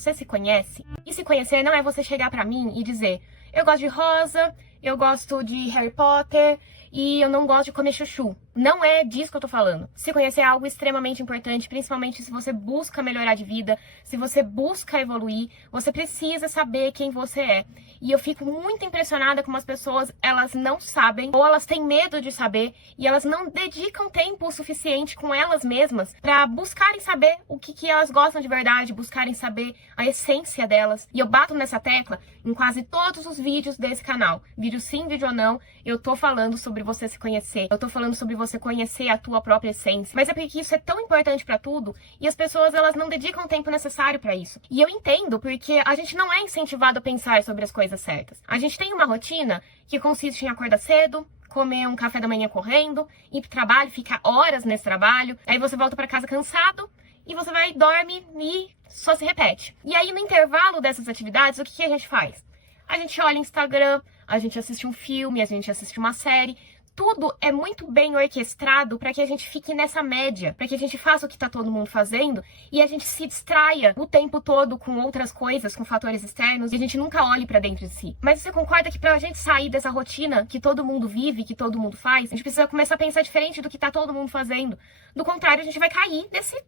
você se conhece? E se conhecer não é você chegar pra mim e dizer: eu gosto de rosa, eu gosto de Harry Potter e eu não gosto de comer chuchu. Não é disso que eu tô falando. Se conhecer é algo extremamente importante, principalmente se você busca melhorar de vida, se você busca evoluir, você precisa saber quem você é. E eu fico muito impressionada como as pessoas, elas não sabem, ou elas têm medo de saber, e elas não dedicam tempo o suficiente com elas mesmas pra buscarem saber o que elas gostam de verdade, buscarem saber a essência delas. E eu bato nessa tecla em quase todos os vídeos desse canal. Vídeo sim, vídeo não, eu tô falando sobre você se conhecer, eu tô falando sobre você conhecer a tua própria essência. Mas é porque isso é tão importante pra tudo e as pessoas, elas não dedicam o tempo necessário pra isso. E eu entendo, porque a gente não é incentivado a pensar sobre as coisas certas. A gente tem uma rotina que consiste em acordar cedo, comer um café da manhã correndo, ir pro trabalho, ficar horas nesse trabalho, aí você volta pra casa cansado e você vai, dorme e só se repete. E aí no intervalo dessas atividades, o que a gente faz? A gente olha Instagram, a gente assiste um filme, a gente assiste uma série. Tudo é muito bem orquestrado para que a gente fique nessa média, para que a gente faça o que tá todo mundo fazendo e a gente se distraia o tempo todo com outras coisas, com fatores externos, e a gente nunca olhe para dentro de si. Mas você concorda que pra gente sair dessa rotina que todo mundo vive, que todo mundo faz, a gente precisa começar a pensar diferente do que tá todo mundo fazendo. Do contrário, a gente vai cair nesse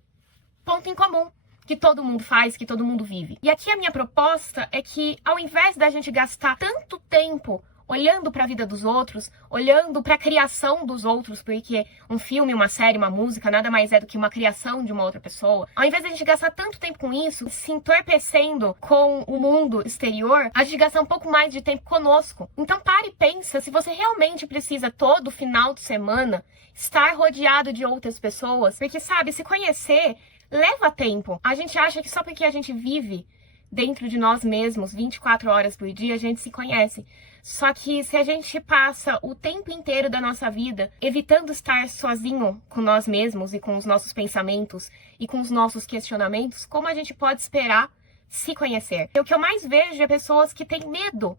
ponto em comum que todo mundo faz, que todo mundo vive. E aqui a minha proposta é que, ao invés da gente gastar tanto tempo olhando para a vida dos outros, olhando para a criação dos outros, porque um filme, uma série, uma música nada mais é do que uma criação de uma outra pessoa, ao invés de a gente gastar tanto tempo com isso, se entorpecendo com o mundo exterior, a gente gasta um pouco mais de tempo conosco. Então pare e pensa se você realmente precisa todo final de semana estar rodeado de outras pessoas, porque sabe, se conhecer leva tempo. A gente acha que só porque a gente vive dentro de nós mesmos 24 horas por dia, a gente se conhece. Só que se a gente passa o tempo inteiro da nossa vida evitando estar sozinho com nós mesmos e com os nossos pensamentos e com os nossos questionamentos, como a gente pode esperar se conhecer? O que eu mais vejo é pessoas que têm medo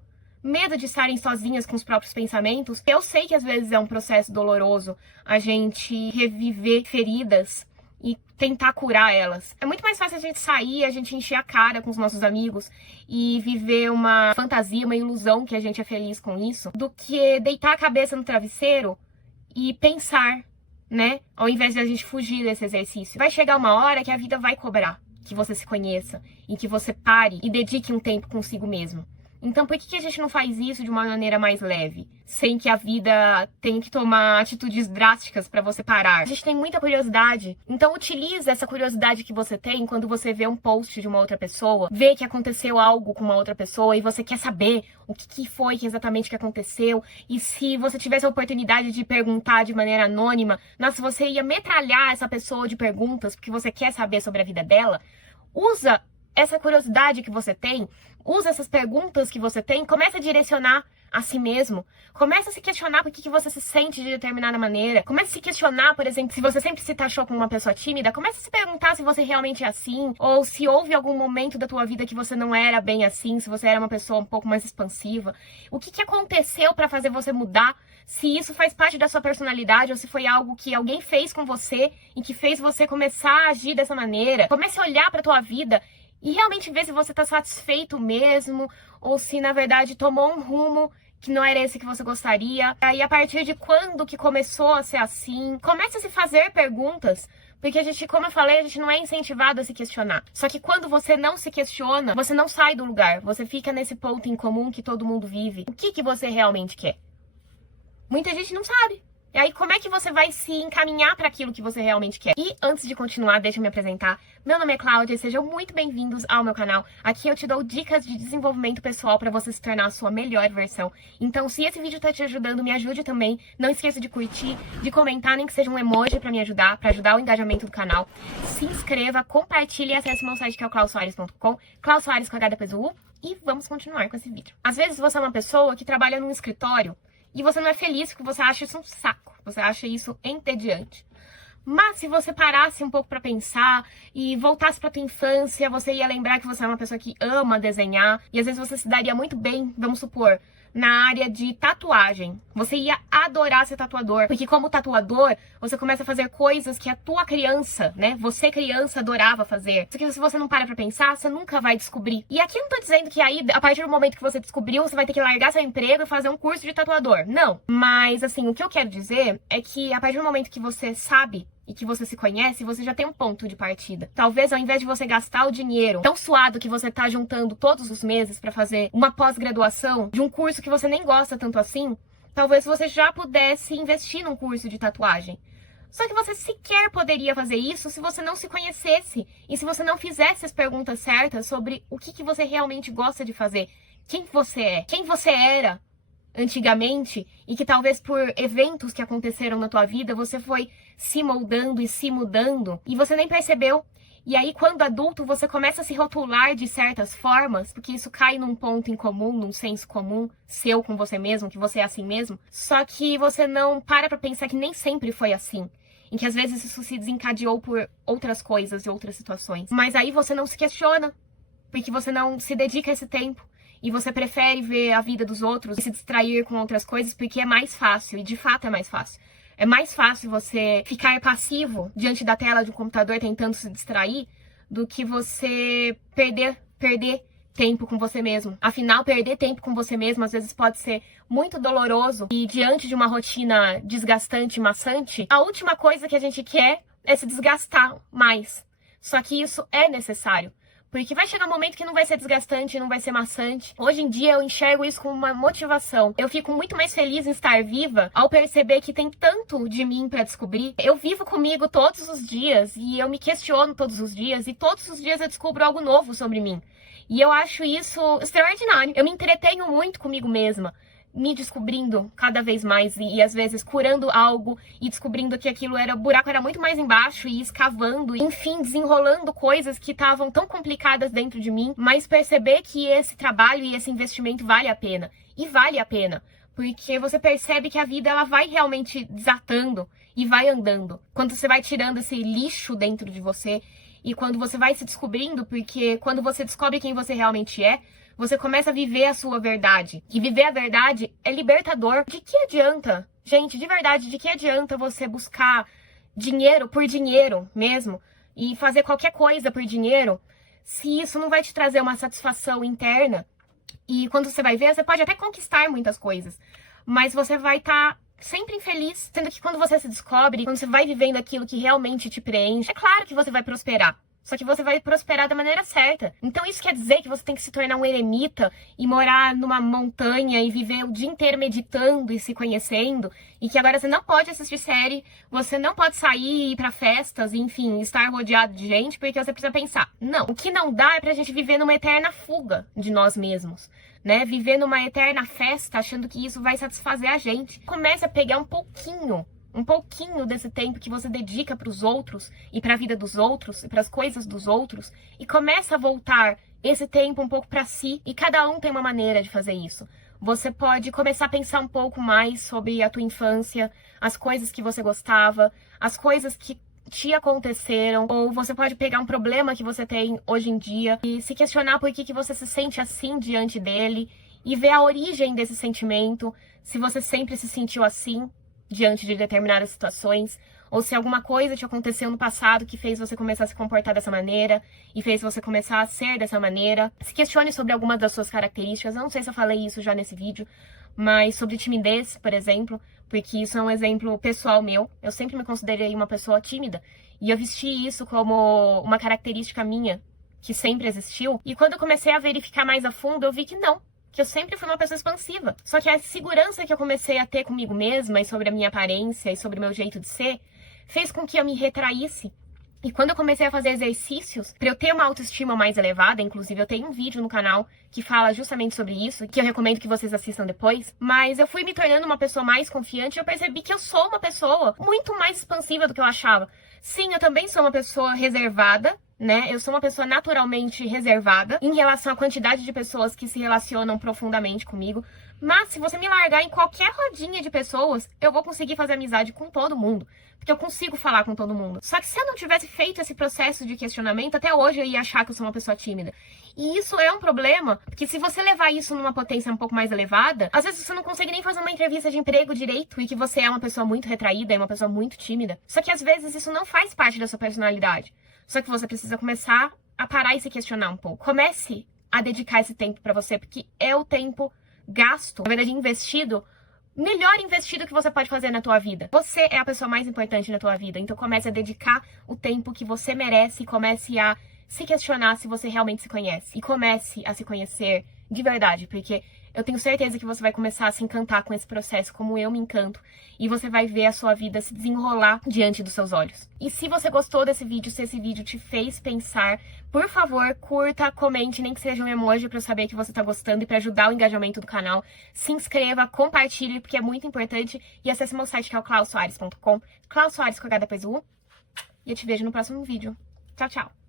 de estarem sozinhas com os próprios pensamentos. Eu sei que às vezes é um processo doloroso a gente reviver feridas e tentar curar elas. É muito mais fácil a gente sair, a gente encher a cara com os nossos amigos e viver uma fantasia, uma ilusão que a gente é feliz com isso, do que deitar a cabeça no travesseiro e pensar, né? Ao invés de a gente fugir desse exercício. Vai chegar uma hora que a vida vai cobrar que você se conheça e que você pare e dedique um tempo consigo mesmo. Então, por que a gente não faz isso de uma maneira mais leve? Sem que a vida tenha que tomar atitudes drásticas pra você parar. A gente tem muita curiosidade. Então, utilize essa curiosidade que você tem quando você vê um post de uma outra pessoa, vê que aconteceu algo com uma outra pessoa e você quer saber o que foi exatamente que aconteceu. E se você tivesse a oportunidade de perguntar de maneira anônima, nossa, você ia metralhar essa pessoa de perguntas porque você quer saber sobre a vida dela. Usa essa curiosidade que você tem, usa essas perguntas que você tem, começa a direcionar a si mesmo, começa a se questionar por que você se sente de determinada maneira, começa a se questionar, por exemplo, se você sempre se taxou como uma pessoa tímida, começa a se perguntar se você realmente é assim, ou se houve algum momento da tua vida que você não era bem assim, se você era uma pessoa um pouco mais expansiva, o que aconteceu para fazer você mudar, se isso faz parte da sua personalidade ou se foi algo que alguém fez com você e que fez você começar a agir dessa maneira. Comece a olhar para tua vida e realmente ver se você tá satisfeito mesmo, ou se na verdade tomou um rumo que não era esse que você gostaria. Aí a partir de quando que começou a ser assim? Comece a se fazer perguntas, porque a gente, como eu falei, a gente não é incentivado a se questionar. Só que quando você não se questiona, você não sai do lugar, você fica nesse ponto em comum que todo mundo vive. O que você realmente quer? Muita gente não sabe. E aí, como é que você vai se encaminhar para aquilo que você realmente quer? E antes de continuar, deixa eu me apresentar. Meu nome é Cláudia e sejam muito bem-vindos ao meu canal. Aqui eu te dou dicas de desenvolvimento pessoal para você se tornar a sua melhor versão. Então, se esse vídeo tá te ajudando, me ajude também. Não esqueça de curtir, de comentar, nem que seja um emoji para me ajudar, para ajudar o engajamento do canal. Se inscreva, compartilhe e acesse meu site que é o clausoares.com, Klaus Soares com H depois do U, e vamos continuar com esse vídeo. Às vezes você é uma pessoa que trabalha num escritório e você não é feliz porque você acha isso um saco, você acha isso entediante. Mas se você parasse um pouco pra pensar e voltasse pra tua infância, você ia lembrar que você é uma pessoa que ama desenhar e às vezes você se daria muito bem, vamos supor, na área de tatuagem. Você ia adorar ser tatuador, porque como tatuador, você começa a fazer coisas que a tua criança, né? Você criança adorava fazer. Só que se você não para pra pensar, você nunca vai descobrir. E aqui eu não tô dizendo que aí, a partir do momento que você descobriu, você vai ter que largar seu emprego e fazer um curso de tatuador. Não. Mas, assim, o que eu quero dizer é que a partir do momento que você sabe e que você se conhece, você já tem um ponto de partida. Talvez ao invés de você gastar o dinheiro tão suado que você tá juntando todos os meses pra fazer uma pós-graduação de um curso que você nem gosta tanto assim, talvez você já pudesse investir num curso de tatuagem. Só que você sequer poderia fazer isso se você não se conhecesse e se você não fizesse as perguntas certas sobre o que você realmente gosta de fazer, quem você é, quem você era antigamente e que talvez por eventos que aconteceram na tua vida você foi se moldando e se mudando e você nem percebeu. E aí quando adulto você começa a se rotular de certas formas, porque isso cai num ponto em comum, num senso comum seu com você mesmo, que você é assim mesmo, só que você não para pra pensar que nem sempre foi assim. Em que às vezes isso se desencadeou por outras coisas e outras situações. Mas aí você não se questiona, porque você não se dedica a esse tempo. E você prefere ver a vida dos outros e se distrair com outras coisas porque é mais fácil, e de fato é mais fácil. É mais fácil você ficar passivo diante da tela de um computador tentando se distrair do que você perder tempo com você mesmo. Afinal, perder tempo com você mesmo às vezes pode ser muito doloroso e diante de uma rotina desgastante e maçante, a última coisa que a gente quer é se desgastar mais. Só que isso é necessário. Porque vai chegar um momento que não vai ser desgastante, não vai ser maçante. Hoje em dia eu enxergo isso como uma motivação. Eu fico muito mais feliz em estar viva ao perceber que tem tanto de mim pra descobrir. Eu vivo comigo todos os dias e eu me questiono todos os dias e todos os dias eu descubro algo novo sobre mim. E eu acho isso extraordinário. Eu me entretenho muito comigo mesma, me descobrindo cada vez mais e às vezes curando algo e descobrindo que aquilo o buraco era muito mais embaixo e escavando, enfim, desenrolando coisas que estavam tão complicadas dentro de mim, mas perceber que esse trabalho e esse investimento vale a pena. E vale a pena, porque você percebe que a vida ela vai realmente desatando e vai andando. Quando você vai tirando esse lixo dentro de você e quando você vai se descobrindo, porque quando você descobre quem você realmente é, você começa a viver a sua verdade. E viver a verdade é libertador. De que adianta, gente, de verdade, de que adianta você buscar dinheiro por dinheiro mesmo e fazer qualquer coisa por dinheiro se isso não vai te trazer uma satisfação interna? E quando você vai ver, você pode até conquistar muitas coisas, mas você vai estar sempre infeliz. Sendo que quando você se descobre, quando você vai vivendo aquilo que realmente te preenche, é claro que você vai prosperar. Só que você vai prosperar da maneira certa. Então isso quer dizer que você tem que se tornar um eremita e morar numa montanha e viver o dia inteiro meditando e se conhecendo, e que agora você não pode assistir série, você não pode sair e ir pra festas, enfim, estar rodeado de gente, porque você precisa pensar. Não, o que não dá é pra gente viver numa eterna fuga de nós mesmos, né? Viver numa eterna festa achando que isso vai satisfazer a gente. Comece a pegar um pouquinho desse tempo que você dedica para os outros e para a vida dos outros e para as coisas dos outros e começa a voltar esse tempo um pouco para si, e cada um tem uma maneira de fazer isso. Você pode começar a pensar um pouco mais sobre a tua infância, as coisas que você gostava, as coisas que te aconteceram, ou você pode pegar um problema que você tem hoje em dia e se questionar por que você se sente assim diante dele e ver a origem desse sentimento, se você sempre se sentiu assim diante de determinadas situações, ou se alguma coisa te aconteceu no passado que fez você começar a se comportar dessa maneira e fez você começar a ser dessa maneira. Se questione sobre algumas das suas características. Eu não sei se eu falei isso já nesse vídeo, mas sobre timidez, por exemplo, porque isso é um exemplo pessoal meu. Eu sempre me considerei uma pessoa tímida e eu vesti isso como uma característica minha, que sempre existiu. E quando eu comecei a verificar mais a fundo, eu vi que não, que eu sempre fui uma pessoa expansiva. Só que a segurança que eu comecei a ter comigo mesma e sobre a minha aparência e sobre o meu jeito de ser, fez com que eu me retraísse. E quando eu comecei a fazer exercícios, para eu ter uma autoestima mais elevada, inclusive eu tenho um vídeo no canal que fala justamente sobre isso, que eu recomendo que vocês assistam depois, mas eu fui me tornando uma pessoa mais confiante e eu percebi que eu sou uma pessoa muito mais expansiva do que eu achava. Sim, eu também sou uma pessoa reservada, né? Eu sou uma pessoa naturalmente reservada em relação à quantidade de pessoas que se relacionam profundamente comigo, Mas se você me largar em qualquer rodinha de pessoas, eu vou conseguir fazer amizade com todo mundo. Porque eu consigo falar com todo mundo. Só que se eu não tivesse feito esse processo de questionamento, até hoje eu ia achar que eu sou uma pessoa tímida. E isso é um problema, porque se você levar isso numa potência um pouco mais elevada, às vezes você não consegue nem fazer uma entrevista de emprego direito e que você é uma pessoa muito retraída, é uma pessoa muito tímida. Só que às vezes isso não faz parte da sua personalidade. Só que você precisa começar a parar e se questionar um pouco. Comece a dedicar esse tempo pra você, porque é o tempo gasto, na verdade investido, melhor investido que você pode fazer na tua vida. Você é a pessoa mais importante na tua vida, então comece a dedicar o tempo que você merece e comece a se questionar se você realmente se conhece. E comece a se conhecer de verdade, porque eu tenho certeza que você vai começar a se encantar com esse processo, como eu me encanto, e você vai ver a sua vida se desenrolar diante dos seus olhos. E se você gostou desse vídeo, se esse vídeo te fez pensar, por favor, curta, comente, nem que seja um emoji pra eu saber que você tá gostando e pra ajudar o engajamento do canal. Se inscreva, compartilhe, porque é muito importante, e acesse meu site que é o clausoares.com, Klaus Soares com H depois do U, e eu te vejo no próximo vídeo. Tchau, tchau!